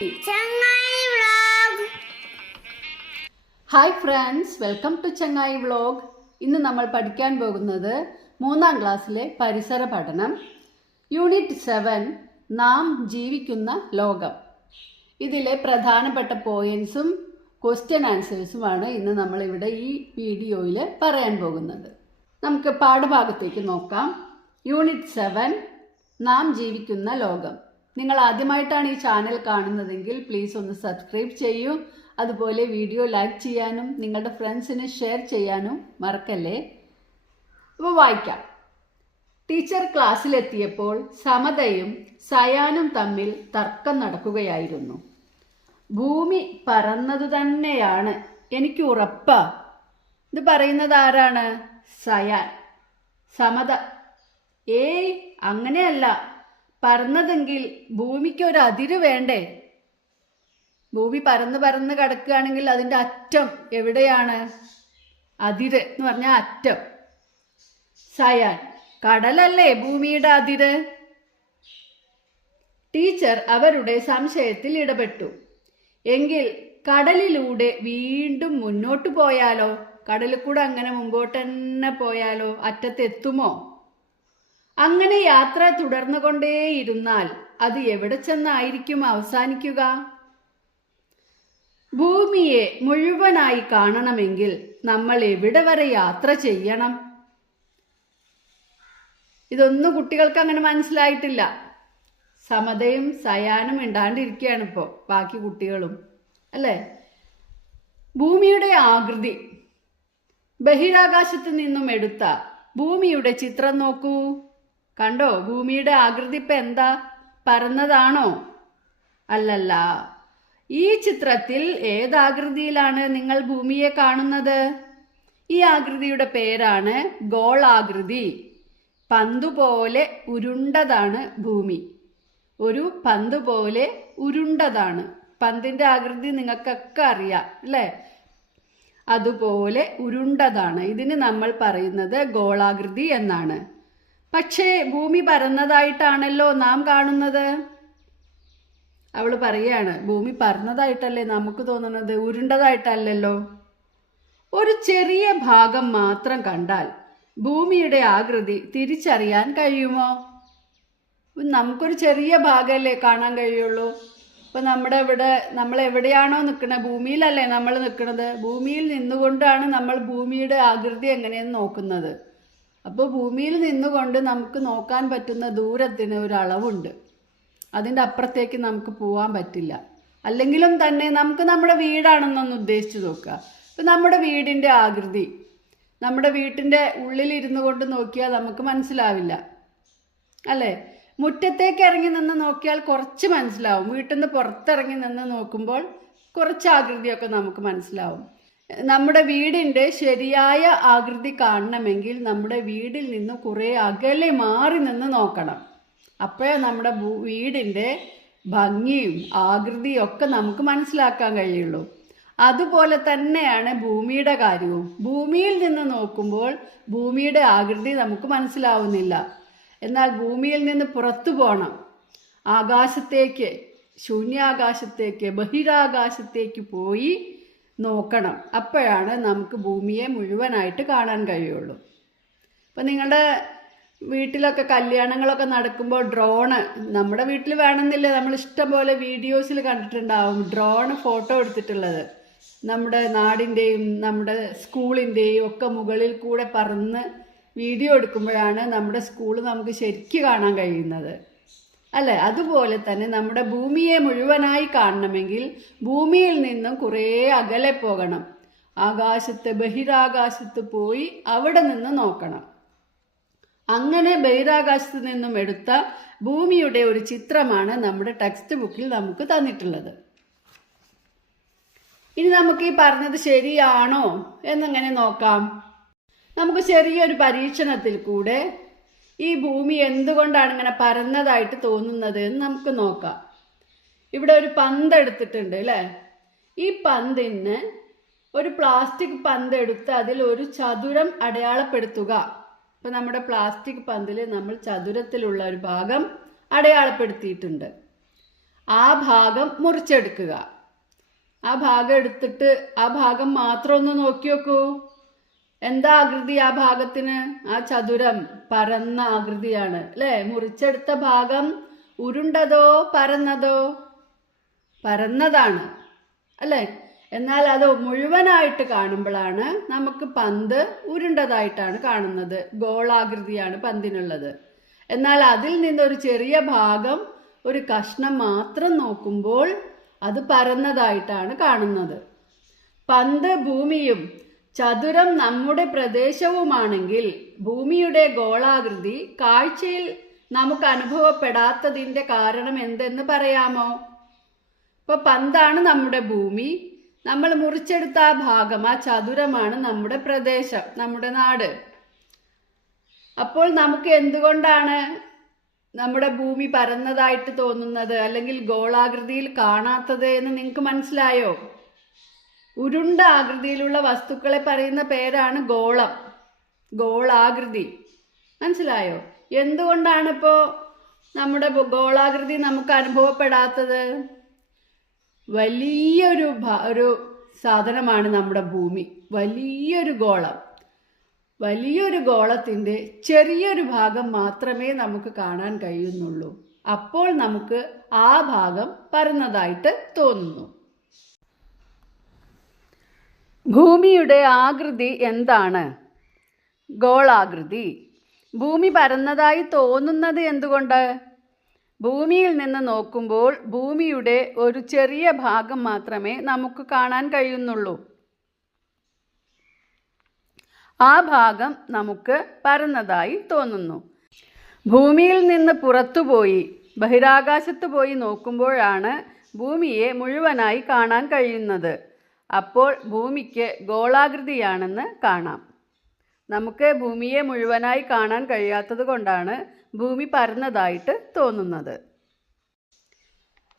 ചങ്ങായി vlog. Hi friends, welcome to Changayi vlog. ഇന്ന് നമ്മൾ പഠിക്കാൻ പോകുന്നത് 3ാം ക്ലാസ്സിലെ പരിസര പഠനം, യൂണിറ്റ് 7 നാം ജീവിക്കുന്ന ലോകം. ഇതിലെ പ്രധാനപ്പെട്ട പോയിന്റ്സും ക്വസ്റ്റ്യൻ ആൻസേഴ്സുമാണ് ഇന്ന് നമ്മൾ ഇവിടെ ഈ വീഡിയോയിൽ പറയാൻ പോകുന്നത്. നമുക്ക് പാഠഭാഗത്തേക്ക് നോക്കാം. യൂണിറ്റ് 7 നാം ജീവിക്കുന്ന ലോകം. നിങ്ങൾ ആദ്യമായിട്ടാണ് ഈ ചാനൽ കാണുന്നതെങ്കിൽ പ്ലീസ് ഒന്ന് സബ്സ്ക്രൈബ് ചെയ്യൂ. അതുപോലെ വീഡിയോ ലൈക്ക് ചെയ്യാനും നിങ്ങളുടെ ഫ്രണ്ട്സിന് ഷെയർ ചെയ്യാനും മറക്കല്ലേ. അപ്പോൾ വായിക്കാം. ടീച്ചർ ക്ലാസ്സിലെത്തിയപ്പോൾ സമതയും സയാനും തമ്മിൽ തർക്കം നടക്കുകയായിരുന്നു. ഭൂമി പറന്നതു തന്നെയാണ്, എനിക്ക് ഉറപ്പാ. ഇത് പറയുന്നത് ആരാണ്? സയാൻ. സമത, ഏയ് അങ്ങനെയല്ല, പറന്നതെങ്കിൽ ഭൂമിക്ക് ഒരു അതിര് വേണ്ടേ? ഭൂമി പറന്ന് പറന്ന് കിടക്കുകയാണെങ്കിൽ അതിൻ്റെ അറ്റം എവിടെയാണ്? അതിര് എന്ന് പറഞ്ഞാൽ അറ്റം. സയാൻ, കടലല്ലേ ഭൂമിയുടെ അതിര്? ടീച്ചർ അവരുടെ സംശയത്തിൽ ഇടപെട്ടു. എങ്കിൽ കടലിലൂടെ വീണ്ടും മുന്നോട്ട് പോയാലോ? കടലിൽ കൂടെ അങ്ങനെ മുമ്പോട്ട് തന്നെ പോയാലോ അറ്റത്തെത്തുമോ? അങ്ങനെ യാത്ര തുടർന്നുകൊണ്ടേയിരുന്നാൽ അത് എവിടെ ചെന്നായിരിക്കും അവസാനിക്കുക? ഭൂമിയെ മുഴുവനായി കാണണമെങ്കിൽ നമ്മൾ എവിടെ വരെ യാത്ര ചെയ്യണം? ഇതൊന്നും കുട്ടികൾക്ക് അങ്ങനെ മനസ്സിലായിട്ടില്ല. സമതയും സയാനും ഇണ്ടാണ്ടിരിക്കുകയാണ് ഇപ്പോൾ ബാക്കി കുട്ടികളും, അല്ലേ? ഭൂമിയുടെ ആകൃതി. ബഹിരാകാശത്ത് നിന്നും എടുത്ത ഭൂമിയുടെ ചിത്രം നോക്കൂ. കണ്ടോ ഭൂമിയുടെ ആകൃതി ഇപ്പം എന്താ? പരന്നതാണോ? അല്ലല്ല. ഈ ചിത്രത്തിൽ ഏതാകൃതിയിലാണ് നിങ്ങൾ ഭൂമിയെ കാണുന്നത്? ഈ ആകൃതിയുടെ പേരാണ് ഗോളാകൃതി. പന്തുപോലെ ഉരുണ്ടതാണ് ഭൂമി. ഒരു പന്ത് പോലെ ഉരുണ്ടതാണ്. പന്തിന്റെ ആകൃതി നിങ്ങൾക്കൊക്കെ അറിയാം, അല്ലേ? അതുപോലെ ഉരുണ്ടതാണ്. ഇതിന് നമ്മൾ പറയുന്നത് ഗോളാകൃതി എന്നാണ്. പക്ഷേ ഭൂമി പരന്നതായിട്ടാണല്ലോ നാം കാണുന്നത്. അവൾ പറയാണ്, ഭൂമി പരന്നതായിട്ടല്ലേ നമുക്ക് തോന്നുന്നത്, ഉരുണ്ടതായിട്ടല്ലല്ലോ. ഒരു ചെറിയ ഭാഗം മാത്രം കണ്ടാൽ ഭൂമിയുടെ ആകൃതി തിരിച്ചറിയാൻ കഴിയുമോ? നമുക്കൊരു ചെറിയ ഭാഗമല്ലേ കാണാൻ കഴിയുള്ളൂ. ഇപ്പം നമ്മൾ എവിടെയാണോ നിൽക്കുന്നത്, ഭൂമിയിലല്ലേ നമ്മൾ നിൽക്കുന്നത്. ഭൂമിയിൽ നിന്നുകൊണ്ടാണ് നമ്മൾ ഭൂമിയുടെ ആകൃതി എങ്ങനെയെന്ന് നോക്കുന്നത്. അപ്പോൾ ഭൂമിയിൽ നിന്നുകൊണ്ട് നമുക്ക് നോക്കാൻ പറ്റുന്ന ദൂരത്തിന് ഒരു അളവുണ്ട്. അതിൻ്റെ അപ്പുറത്തേക്ക് നമുക്ക് പോകാൻ പറ്റില്ല. അല്ലെങ്കിലും തന്നെ നമുക്ക് നമ്മുടെ വീടാണെന്നൊന്ന് ഉദ്ദേശിച്ച് നോക്കുക. ഇപ്പം നമ്മുടെ വീടിൻ്റെ ആകൃതി നമ്മുടെ വീട്ടിൻ്റെ ഉള്ളിലിരുന്നു കൊണ്ട് നോക്കിയാൽ നമുക്ക് മനസ്സിലാവില്ല, അല്ലേ? മുറ്റത്തേക്ക് ഇറങ്ങി നിന്ന് നോക്കിയാൽ കുറച്ച് മനസ്സിലാവും. വീട്ടിൽ നിന്ന് പുറത്തിറങ്ങി നിന്ന് നോക്കുമ്പോൾ കുറച്ച് ആകൃതിയൊക്കെ നമുക്ക് മനസ്സിലാവും. നമ്മുടെ വീടിൻ്റെ ശരിയായ ആകൃതി കാണണമെങ്കിൽ നമ്മുടെ വീടിൽ നിന്ന് കുറേ അകലെ മാറി നിന്ന് നോക്കണം. അപ്പോഴേ നമ്മുടെ വീടിൻ്റെ ഭംഗിയും ആകൃതിയും ഒക്കെ നമുക്ക് മനസ്സിലാക്കാൻ കഴിയുള്ളൂ. അതുപോലെ തന്നെയാണ് ഭൂമിയുടെ കാര്യവും. ഭൂമിയിൽ നിന്ന് നോക്കുമ്പോൾ ഭൂമിയുടെ ആകൃതി നമുക്ക് മനസ്സിലാവുന്നില്ല. എന്നാൽ ഭൂമിയിൽ നിന്ന് പുറത്തു പോകണം, ആകാശത്തേക്ക്, ശൂന്യാകാശത്തേക്ക്, ബഹിരാകാശത്തേക്ക് പോയി നോക്കണം. അപ്പോഴാണ് നമുക്ക് ഭൂമിയെ മുഴുവനായിട്ട് കാണാൻ കഴിയുള്ളൂ. അപ്പം നിങ്ങളുടെ വീട്ടിലൊക്കെ കല്യാണങ്ങളൊക്കെ നടക്കുമ്പോൾ ഡ്രോണ്, നമ്മുടെ വീട്ടിൽ വേണമെന്നില്ല, നമ്മൾ ഇഷ്ടം പോലെ വീഡിയോസിൽ കണ്ടിട്ടുണ്ടാവും ഡ്രോണ് ഫോട്ടോ എടുത്തിട്ടുള്ളത്. നമ്മുടെ നാടിൻ്റെയും നമ്മുടെ സ്കൂളിൻ്റെയും ഒക്കെ മുകളിൽ കൂടെ പറന്ന് വീഡിയോ എടുക്കുമ്പോഴാണ് നമ്മുടെ സ്കൂൾ നമുക്ക് ശരിക്കും കാണാൻ കഴിയുന്നത്, അല്ലേ? അതുപോലെ തന്നെ നമ്മുടെ ഭൂമിയെ മുഴുവനായി കാണണമെങ്കിൽ ഭൂമിയിൽ നിന്നും കുറേ അകലെ പോകണം. ആകാശത്ത്, ബഹിരാകാശത്ത് പോയി അവിടെ നിന്ന് നോക്കണം. അങ്ങനെ ബഹിരാകാശത്ത് നിന്നും എടുത്ത ഭൂമിയുടെ ഒരു ചിത്രമാണ് നമ്മുടെ ടെക്സ്റ്റ് ബുക്കിൽ നമുക്ക് തന്നിട്ടുള്ളത്. ഇനി നമുക്ക് ഈ പറഞ്ഞത് ശരിയാണോ എന്നെങ്ങനെ നോക്കാം? നമുക്ക് ചെറിയൊരു പരീക്ഷണത്തിൽ കൂടെ ഈ ഭൂമി എന്തുകൊണ്ടാണ് ഇങ്ങനെ പരന്നതായിട്ട് തോന്നുന്നത് എന്ന് നമുക്ക് നോക്കാം. ഇവിടെ ഒരു പന്ത് എടുത്തിട്ടുണ്ട്, അല്ലേ? ഈ പന്തിന് ഒരു പ്ലാസ്റ്റിക് പന്ത് എടുത്ത് അതിൽ ഒരു ചതുരം അടയാളപ്പെടുത്തുക. ഇപ്പം നമ്മുടെ പ്ലാസ്റ്റിക് പന്തിൽ നമ്മൾ ചതുരത്തിലുള്ള ഒരു ഭാഗം അടയാളപ്പെടുത്തിയിട്ടുണ്ട്. ആ ഭാഗം മുറിച്ചെടുക്കുക. ആ ഭാഗം എടുത്തിട്ട് ആ ഭാഗം മാത്രം ഒന്ന് നോക്കി നോക്കൂ. എന്താ ആകൃതി ആ ഭാഗത്തിന്? ആ ചതുരം പരന്ന ആകൃതിയാണ് അല്ലേ? മുറിച്ചെടുത്ത ഭാഗം ഉരുണ്ടതോ പരന്നതോ? പരന്നതാണ് അല്ലേ? എന്നാൽ അത് മുഴുവനായിട്ട് കാണുമ്പോഴാണ് നമുക്ക് പന്ത് ഉരുണ്ടതായിട്ടാണ് കാണുന്നത്. ഗോളാകൃതിയാണ് പന്തിനുള്ളത്. എന്നാൽ അതിൽ നിന്നൊരു ചെറിയ ഭാഗം, ഒരു കഷ്ണം മാത്രം നോക്കുമ്പോൾ അത് പരന്നതായിട്ടാണ് കാണുന്നത്. പന്ത് ഭൂമിയും ചതുരം നമ്മുടെ പ്രദേശവുമാണെങ്കിൽ ഭൂമിയുടെ ഗോളാകൃതി കാഴ്ചയിൽ നമുക്ക് അനുഭവപ്പെടാത്തതിൻ്റെ കാരണം എന്തെന്ന് പറയാമോ? ഇപ്പോൾ പന്താണ് നമ്മുടെ ഭൂമി, നമ്മൾ മുറിച്ചെടുത്ത ആ ഭാഗം, ആ ചതുരമാണ് നമ്മുടെ പ്രദേശം, നമ്മുടെ നാട്. അപ്പോൾ നമുക്ക് എന്തുകൊണ്ടാണ് നമ്മുടെ ഭൂമി പരന്നതായിട്ട് തോന്നുന്നത്, അല്ലെങ്കിൽ ഗോളാകൃതിയിൽ കാണാത്തത് എന്ന് നിങ്ങൾക്ക് മനസ്സിലായോ? ഉരുണ്ട ആകൃതിയിലുള്ള വസ്തുക്കളെ പറയുന്ന പേരാണ് ഗോളം, ഗോളാകൃതി. മനസ്സിലായോ? എന്തുകൊണ്ടാണ് ഇപ്പോൾ നമ്മുടെ ഗോളാകൃതി നമുക്ക് അനുഭവപ്പെടാത്തത്? വലിയൊരു സാധനമാണ് നമ്മുടെ ഭൂമി, വലിയൊരു ഗോളം. വലിയൊരു ഗോളത്തിൻ്റെ ചെറിയൊരു ഭാഗം മാത്രമേ നമുക്ക് കാണാൻ കഴിയുന്നുള്ളൂ. അപ്പോൾ നമുക്ക് ആ ഭാഗം പരന്നതായിട്ട് തോന്നുന്നു. ഭൂമിയുടെ ആകൃതി എന്താണ്? ഗോളാകൃതി. ഭൂമി പരന്നതായി തോന്നുന്നത് എന്തുകൊണ്ട്? ഭൂമിയിൽ നിന്ന് നോക്കുമ്പോൾ ഭൂമിയുടെ ഒരു ചെറിയ ഭാഗം മാത്രമേ നമുക്ക് കാണാൻ കഴിയുന്നുള്ളൂ. ആ ഭാഗം നമുക്ക് പരന്നതായി തോന്നുന്നു. ഭൂമിയിൽ നിന്ന് പുറത്തുപോയി ബഹിരാകാശത്ത് പോയി നോക്കുമ്പോഴാണ് ഭൂമിയെ മുഴുവനായി കാണാൻ കഴിയുന്നത്. അപ്പോൾ ഭൂമിക്ക് ഗോളാകൃതിയാണെന്ന് കാണാം. നമുക്ക് ഭൂമിയെ മുഴുവനായി കാണാൻ കഴിയാത്തത് കൊണ്ടാണ് ഭൂമി പരന്നതായിട്ട് തോന്നുന്നത്.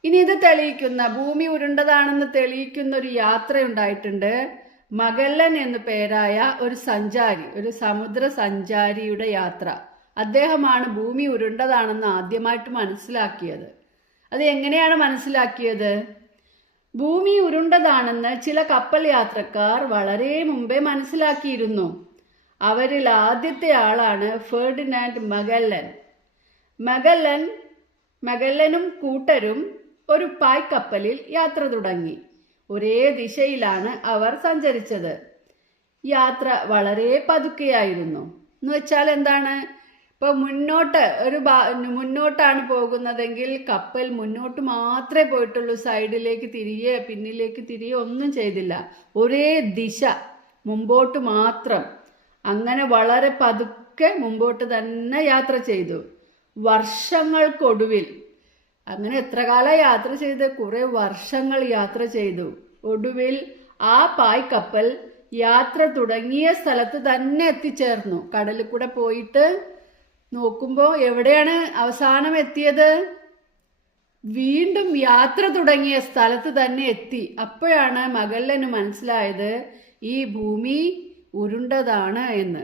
ഇനി ഇത് തെളിയിക്കുന്ന, ഭൂമി ഉരുണ്ടതാണെന്ന് തെളിയിക്കുന്ന ഒരു യാത്ര ഉണ്ടായിട്ടുണ്ട്. മഗല്ലൻ എന്നു പേരായ ഒരു സഞ്ചാരി, ഒരു സമുദ്ര സഞ്ചാരിയുടെ യാത്ര. അദ്ദേഹമാണ് ഭൂമി ഉരുണ്ടതാണെന്ന് ആദ്യമായിട്ട് മനസ്സിലാക്കിയത്. അത് എങ്ങനെയാണ് മനസ്സിലാക്കിയത്? ഭൂമി ഉരുണ്ടതാണെന്ന് ചില കപ്പൽ യാത്രക്കാർ വളരെ മുമ്പേ മനസ്സിലാക്കിയിരുന്നു. അവരിൽ ആദ്യത്തെ ആളാണ് ഫെർഡിനാൻഡ് മഗല്ലൻ. മഗല്ലനും കൂട്ടരും ഒരു പായ്ക്കപ്പലിൽ യാത്ര തുടങ്ങി. ഒരേ ദിശയിലാണ് അവർ സഞ്ചരിച്ചത്. യാത്ര വളരെ പതുക്കെയായിരുന്നു. എന്ന് വെച്ചാൽ എന്താണ്? ഇപ്പോൾ മുന്നോട്ടാണ് പോകുന്നതെങ്കിൽ കപ്പൽ മുന്നോട്ട് മാത്രമേ പോയിട്ടുള്ളൂ. സൈഡിലേക്ക് തിരികെ പിന്നിലേക്ക് തിരികെ ഒന്നും ചെയ്തില്ല. ഒരേ ദിശ, മുമ്പോട്ട് മാത്രം. അങ്ങനെ വളരെ പതുക്കെ മുമ്പോട്ട് തന്നെ യാത്ര ചെയ്തു. വർഷങ്ങൾക്കൊടുവിൽ, അങ്ങനെ എത്ര കാലം യാത്ര ചെയ്ത്? കുറേ വർഷങ്ങൾ യാത്ര ചെയ്തു. ഒടുവിൽ ആ പായ്ക്കപ്പൽ യാത്ര തുടങ്ങിയ സ്ഥലത്ത് തന്നെ എത്തിച്ചേർന്നു. കടലിൽ കൂടെ പോയിട്ട് നോക്കുമ്പോൾ എവിടെയാണ് അവസാനം എത്തിയത്? വീണ്ടും യാത്ര തുടങ്ങിയ സ്ഥലത്ത് തന്നെ എത്തി. അപ്പോഴാണ് മഗല്ലന് മനസ്സിലായത് ഈ ഭൂമി ഉരുണ്ടതാണ് എന്ന്.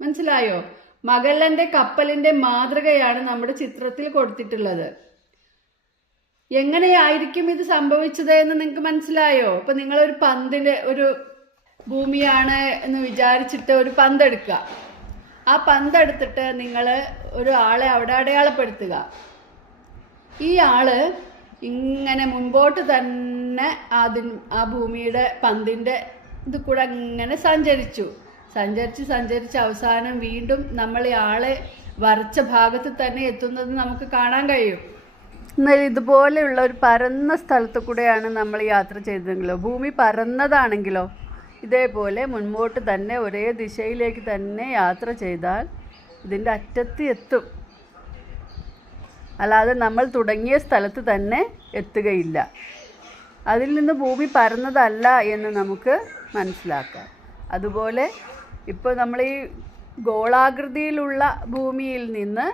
മനസ്സിലായോ? മഗല്ലന്റെ കപ്പലിന്റെ മാതൃകയാണ് നമ്മുടെ ചിത്രത്തിൽ കൊടുത്തിട്ടുള്ളത്. എങ്ങനെയായിരിക്കും ഇത് സംഭവിച്ചത് എന്ന് നിങ്ങൾക്ക് മനസ്സിലായോ? ഇപ്പൊ നിങ്ങളൊരു ഒരു ഭൂമിയാണ് എന്ന് വിചാരിച്ചിട്ട് ഒരു പന്തെടുക്കുക. ആ പന്തെടുത്തിട്ട് നിങ്ങൾ ഒരു ആളെ അവിടെ അടയാളപ്പെടുത്തുക. ഈ ആള് ഇങ്ങനെ മുൻപോട്ട് തന്നെ ആ ഭൂമിയുടെ പന്തിൻ്റെ ഇത് കൂടെ ഇങ്ങനെ സഞ്ചരിച്ച് അവസാനം വീണ്ടും നമ്മൾ ഈ ആളെ വരച്ച ഭാഗത്ത് തന്നെ എത്തുന്നത് നമുക്ക് കാണാൻ കഴിയും. എന്നാൽ ഇതുപോലെയുള്ള ഒരു പരന്ന സ്ഥലത്ത് കൂടെയാണ് നമ്മൾ യാത്ര ചെയ്തതെങ്കിലോ, ഭൂമി പരന്നതാണെങ്കിലോ, ഇതേപോലെ മുൻപോട്ട് തന്നെ ഒരേ ദിശയിലേക്ക് തന്നെ യാത്ര ചെയ്താൽ ഇതിൻ്റെ അറ്റത്ത് എത്തും. അല്ലാതെ നമ്മൾ തുടങ്ങിയ സ്ഥലത്ത് തന്നെ എത്തുകയില്ല. അതിൽ നിന്ന് ഭൂമി പരന്നതല്ല എന്ന് നമുക്ക് മനസ്സിലാക്കാം. അതുപോലെ ഇപ്പോൾ നമ്മൾ ഈ ഗോളാകൃതിയിലുള്ള ഭൂമിയിൽ നിന്ന്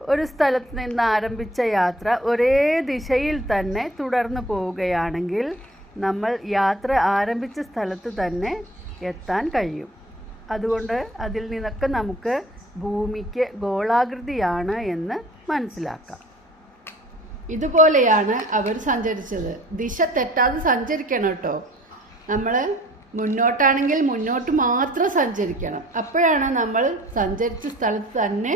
ഒരു സ്ഥലത്ത് നിന്ന് ആരംഭിച്ച യാത്ര ഒരേ ദിശയിൽ തന്നെ തുടർന്ന് പോവുകയാണെങ്കിൽ നമ്മൾ യാത്ര ആരംഭിച്ച സ്ഥലത്ത് തന്നെ എത്താൻ കഴിയും. അതുകൊണ്ട് അതിൽ നിന്നൊക്കെ നമുക്ക് ഭൂമിക്ക് ഗോളാകൃതിയാണ് എന്ന് മനസ്സിലാക്കാം. ഇതുപോലെയാണ് അവർ സഞ്ചരിച്ചത്. ദിശ തെറ്റാതെ സഞ്ചരിക്കണം കേട്ടോ. നമ്മൾ മുന്നോട്ടാണെങ്കിൽ മുന്നോട്ട് മാത്രം സഞ്ചരിക്കണം. അപ്പോഴാണ് നമ്മൾ സഞ്ചരിച്ച സ്ഥലത്ത് തന്നെ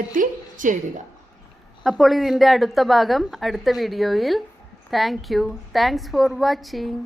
എത്തിച്ചേരുക. അപ്പോൾ ഇതിൻ്റെ അടുത്ത ഭാഗം അടുത്ത വീഡിയോയിൽ. Thanks for watching.